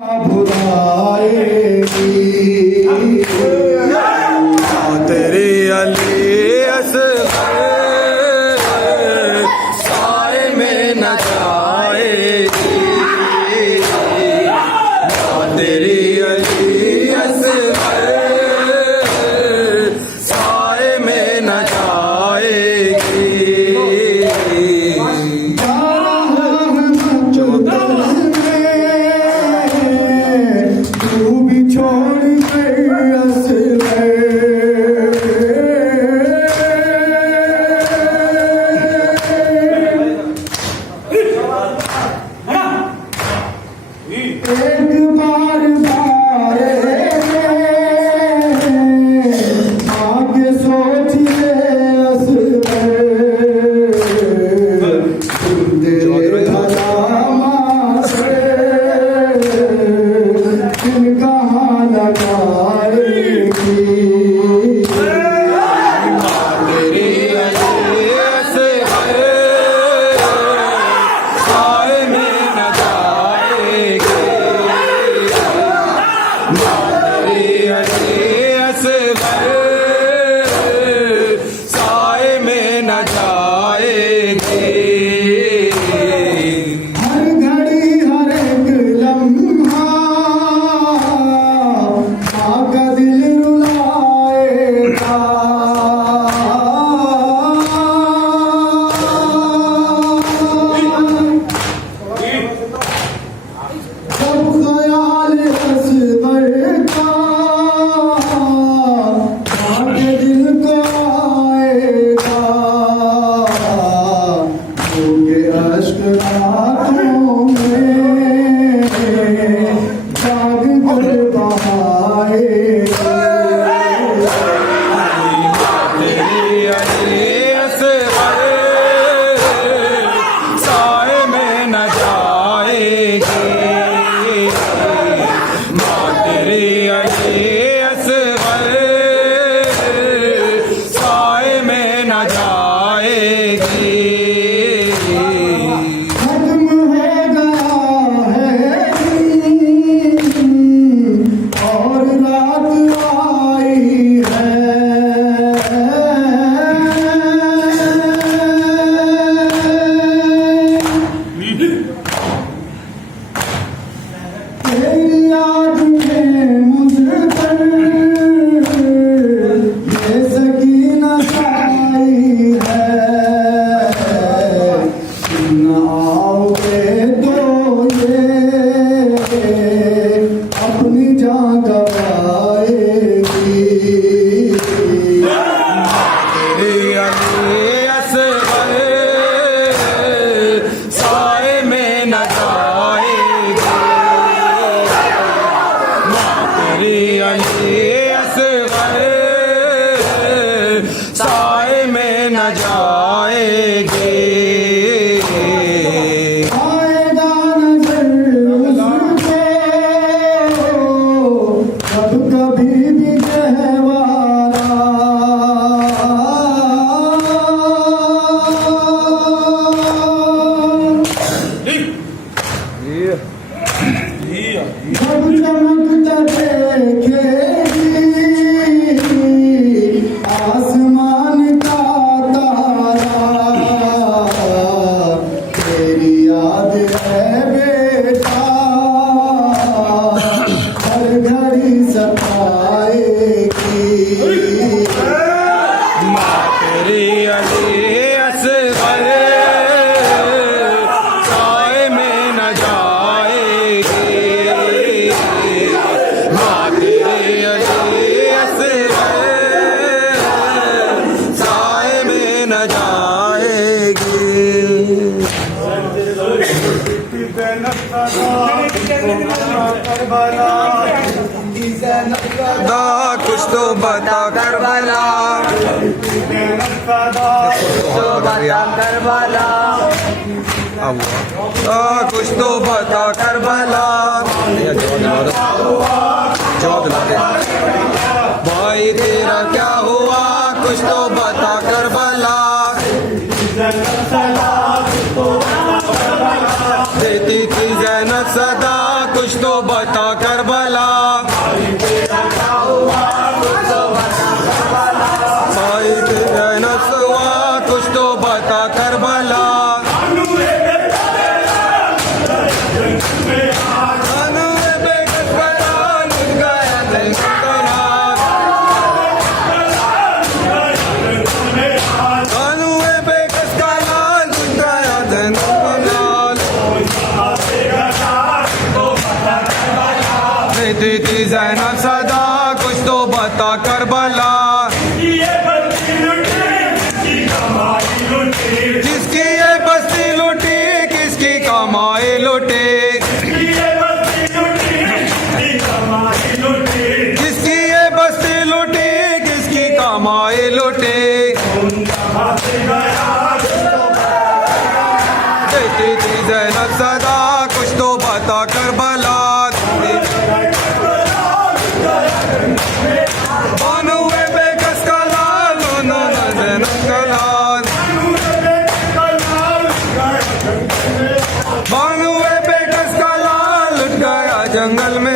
तेरी अली असगर साए में न जाएगी, तेरी अली असगर साए में न जाएगी। कुछ तो बता करबला, कुछ तो बता करबला, भाई तेरा क्या हुआ, कुछ तो बता करबला, देती थी ज़ैनब सदा, कुछ तो बता बता करबला, भाई तेरा नफ्स हुआ कुछ तो बता करबला, दीदी ज़ैनब सदा कुछ तो बता करबला, जिसकी ये बस्ती लुटी किसकी कमाई लुटी, जिसकी ये बस्ती लुटी किसकी कमाई लुटी, दीदी ज़ैनब सदा कुछ तो बता करबला, जंगल में